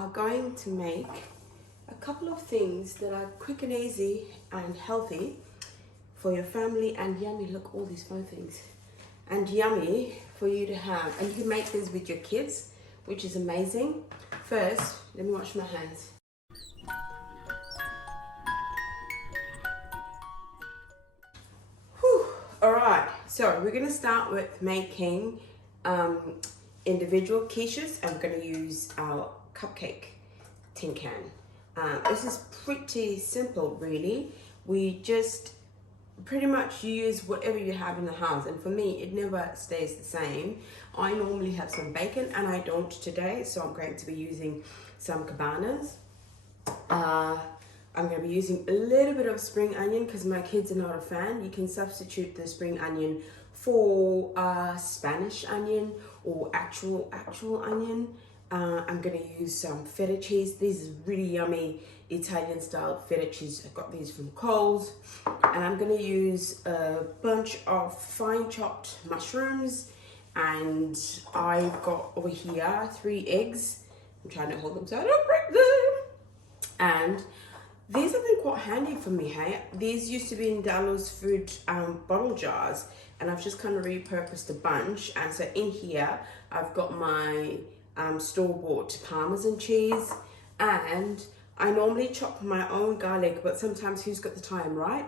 are going to make a couple of things that are quick and easy and healthy for your family and yummy. Look, all these fun things. And yummy for you to have. And you can make this with your kids, which is amazing. First, let me wash my hands. Whew. All right, so we're gonna start with making individual quiches, and we're gonna use our cupcake tin can. This is pretty simple, really. We just pretty much use whatever you have in the house, and for me it never stays the same. I normally have some bacon and I don't today, so I'm going to be using some cabanas. I'm going to be using a little bit of spring onion because my kids are not a fan. You can substitute the spring onion for Spanish onion or actual onion. I'm going to use some feta cheese. This is really yummy Italian style feta cheese. I got these from Coles. And I'm going to use a bunch of fine chopped mushrooms. And I've got over here 3 eggs. I'm trying to hold them so I don't break them. And these have been quite handy for me, hey? These used to be in Dallo's food bottle jars. And I've just kind of repurposed a bunch. And so in here, I've got my store-bought Parmesan cheese, and I normally chop my own garlic, but sometimes who's got the time, right?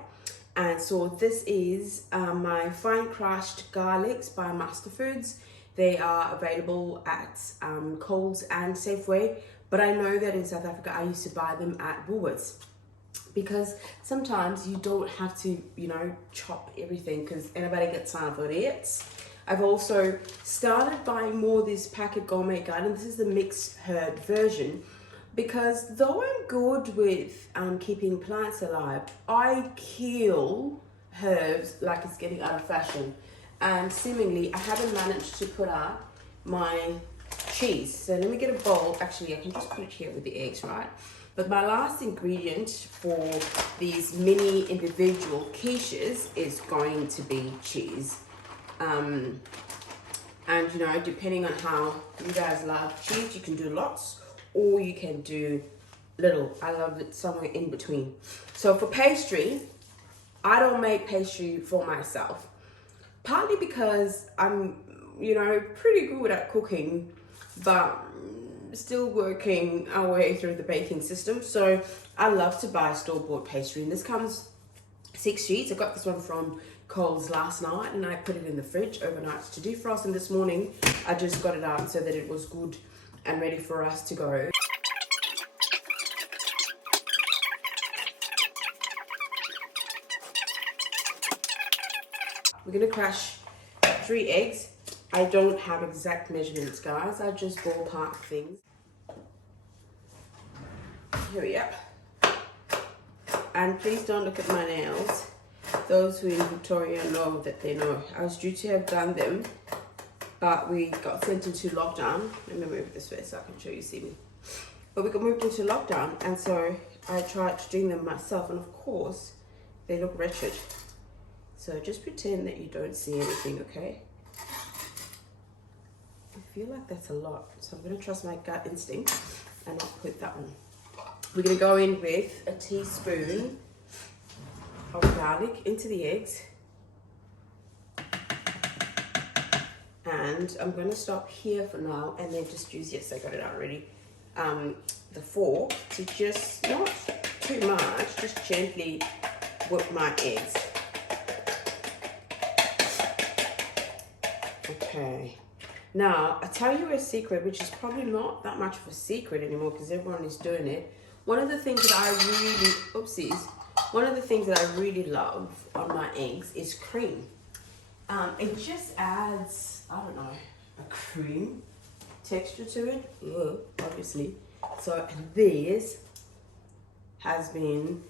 And so this is my fine crushed garlics by Masterfoods. They are available at Coles and Safeway, but I know that in South Africa I used to buy them at Woolworths, because sometimes you don't have to, you know, chop everything because anybody gets time for it. I've also started buying more this Packet Gourmet Garden. This is the mixed herb version, because though I'm good with keeping plants alive, I kill herbs like it's getting out of fashion. And seemingly I haven't managed to put out my cheese. So let me get a bowl. Actually, I can just put it here with the eggs, right? But my last ingredient for these mini individual quiches is going to be cheese. And you know, depending on how you guys love cheese, you can do lots or you can do little. I love it somewhere in between. So for pastry, I don't make pastry for myself, partly because I'm, you know, pretty good at cooking, but still working our way through the baking system. So I love to buy store-bought pastry, and this comes 6 sheets. I got this one from Coles last night and I put it in the fridge overnight to defrost, and this morning I just got it out so that it was good and ready for us to go. We're gonna crash 3 eggs. I don't have exact measurements, guys. I just ballpark things. Here we are. And please don't look at my nails. Those who in Victoria know that they know. I was due to have done them, but we got sent into lockdown. Let me move this way so I can show you, see me. But we got moved into lockdown, and so I tried doing them myself, and of course, they look wretched. So just pretend that you don't see anything, okay? I feel like that's a lot, so I'm gonna trust my gut instinct and not put that one. We're gonna go in with a teaspoon of garlic into the eggs, and I'm gonna stop here for now and then just use, yes, I got it out already, the fork to just, not too much, just gently whip my eggs. Okay, now I'll tell you a secret, which is probably not that much of a secret anymore because everyone is doing it. One of the things that I really, one of the things that I really love on my eggs is cream. It just adds, I don't know, a cream texture to it, obviously. So this has been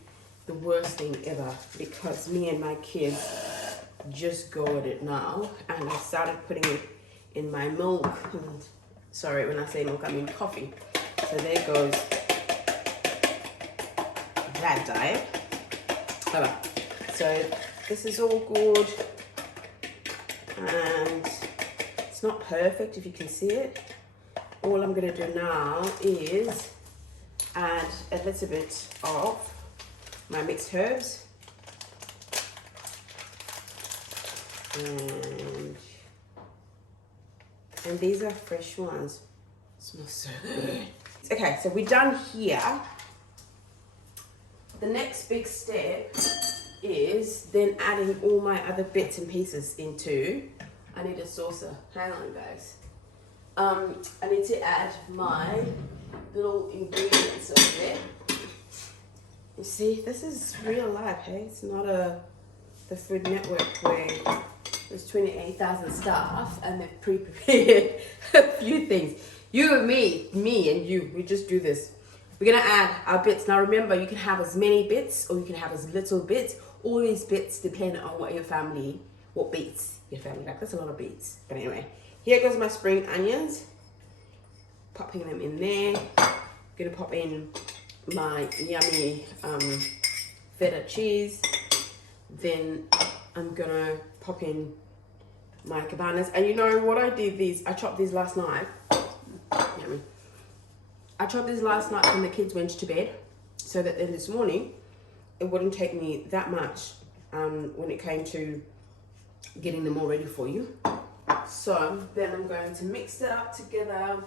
the worst thing ever because me and my kids just go at it now, and I started putting it in my milk. And, sorry, when I say milk, I mean coffee. So there goes that diet. Right. So this is all good, and it's not perfect if you can see it. All I'm going to do now is add a little bit of my mixed herbs. And these are fresh ones. Smells so good. Okay, so we're done here. The next big step is then adding all my other bits and pieces into. I need a saucer. Hang on, guys. I need to add my little ingredients over there. You see, this is real life, hey? It's not the Food Network where there's 28,000 staff and they've pre-prepared a few things. You and me and you, we just do this. We're gonna add our bits. Now remember, you can have as many bits or you can have as little bits. All these bits depend on what beets your family like. That's a lot of beets. But anyway, here goes my spring onions. Popping them in there. I'm gonna pop in my yummy feta cheese. Then I'm gonna pop in my cabanas. And you know what I did these, I chopped these last night. Yummy. I chopped these last night when the kids went to bed, so that then this morning it wouldn't take me that much when it came to getting them all ready for you. So then I'm going to mix it up together.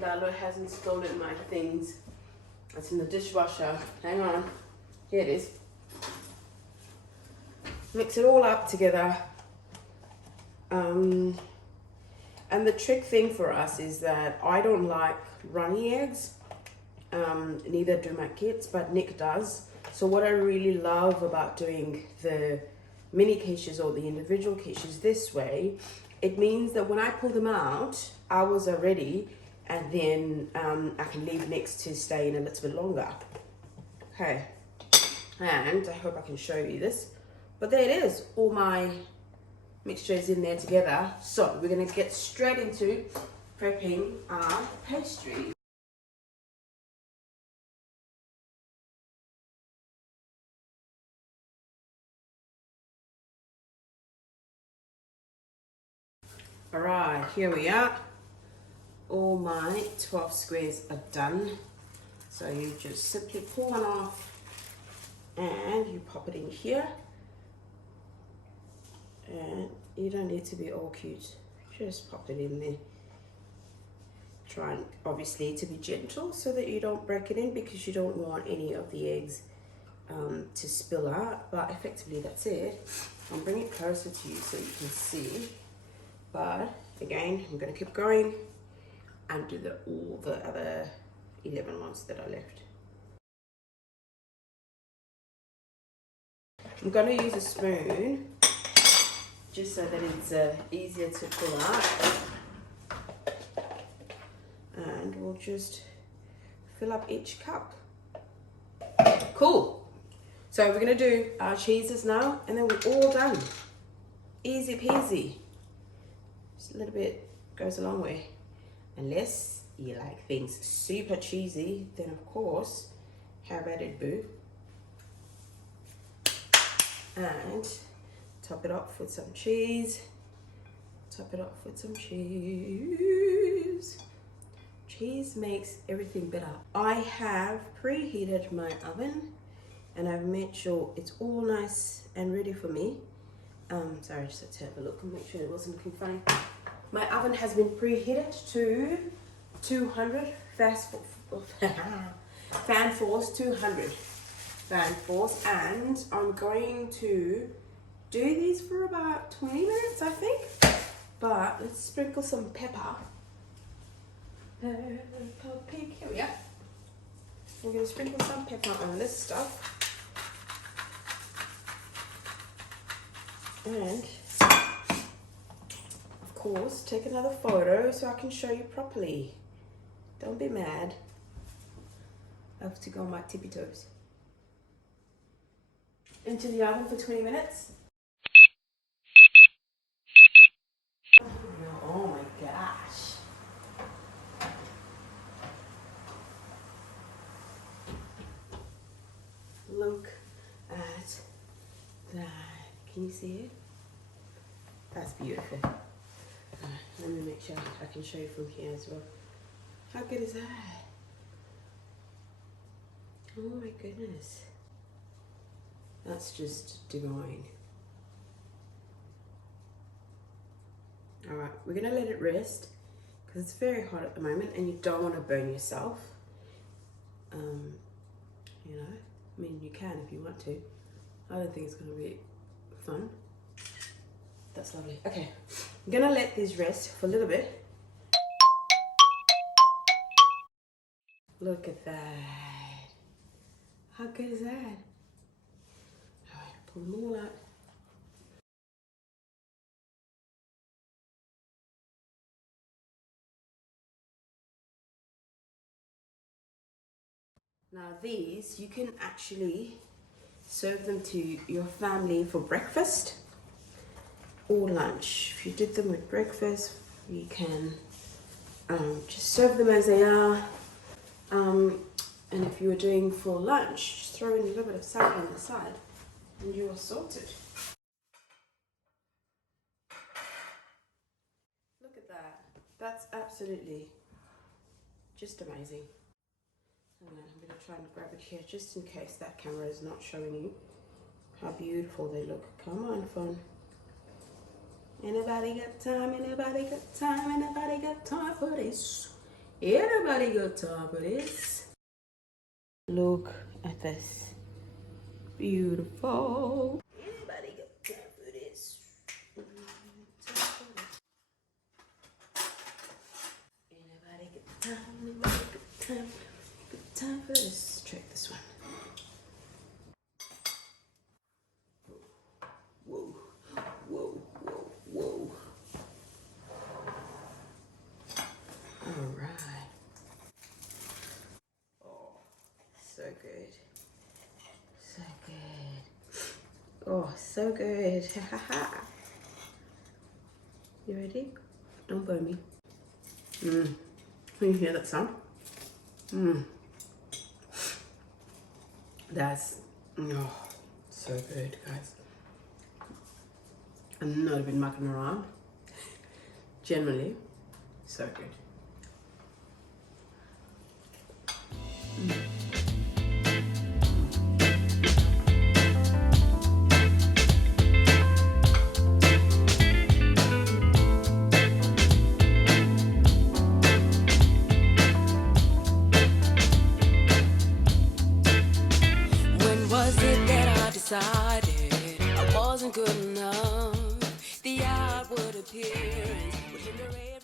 Dalo hasn't stolen my things. It's in the dishwasher. Hang on. Here it is. Mix it all up together. And the trick thing for us is that I don't like runny eggs. Neither do my kids, but Nick does. So what I really love about doing the mini quiches or the individual quiches this way, it means that when I pull them out, hours are ready, and then I can leave Nick's to stay in a little bit longer. Okay, and I hope I can show you this. But there it is, all my mixture is in there together. So we're gonna get straight into prepping our pastry. All right, here we are. All my 12 squares are done. So you just simply pull one off and you pop it in here. And you don't need to be all cute, just pop it in there. Try and obviously to be gentle so that you don't break it in, because you don't want any of the eggs to spill out. But effectively that's it. I'll bring it closer to you so you can see. But again, I'm going to keep going and do all the other 11 ones that are left. I'm going to use a spoon just so that it's easier to pull out. And we'll just fill up each cup. Cool. So we're going to do our cheeses now, and then we're all done. Easy peasy. Just a little bit goes a long way. Unless you like things super cheesy, then of course, how about it, boo? And top it off with some cheese. Top it off with some cheese. Cheese makes everything better. I have preheated my oven and I've made sure it's all nice and ready for me. Sorry, just had to have a look and make sure it wasn't looking funny. My oven has been preheated to 200 fan force 200 fan force, and I'm going to do these for about 20 minutes, I think. But let's sprinkle some pepper. Peppa Pig, here we are. We're going to sprinkle some pepper on this stuff. And of course, take another photo so I can show you properly. Don't be mad. I have to go on my tippy toes. Into the oven for 20 minutes. Oh my gosh. Look at that. Can you see it? That's beautiful. Let me make sure I can show you from here as well. How good is that? Oh my goodness. That's just divine. Alright, we're gonna let it rest because it's very hot at the moment and you don't want to burn yourself. You know, I mean, you can if you want to. I don't think it's gonna be fun. That's lovely. Okay, I'm gonna let these rest for a little bit. Look at that. How good is that? Alright, pull them all out. Now these, you can actually serve them to your family for breakfast or lunch. If you did them with breakfast, you can just serve them as they are. And if you were doing for lunch, just throw in a little bit of salad on the side and you are sorted. Look at that. That's absolutely just amazing. I'm going to try and grab it here just in case that camera is not showing you how beautiful they look. Come on, phone. Anybody got time? Anybody got time? Anybody got time for this? Anybody got time for this? Look at this. Beautiful. Anybody got time for this? Anybody got time? Anybody got time? Time for this. Check this one. Whoa, whoa, whoa, whoa. All right. Oh, so good. So good. Oh, so good. Ha ha ha. You ready? Don't burn me. Can you hear that sound? That's so good, guys. I'm not even mucking around. Generally, so good. Decided I wasn't good enough. The outward appearance was generated.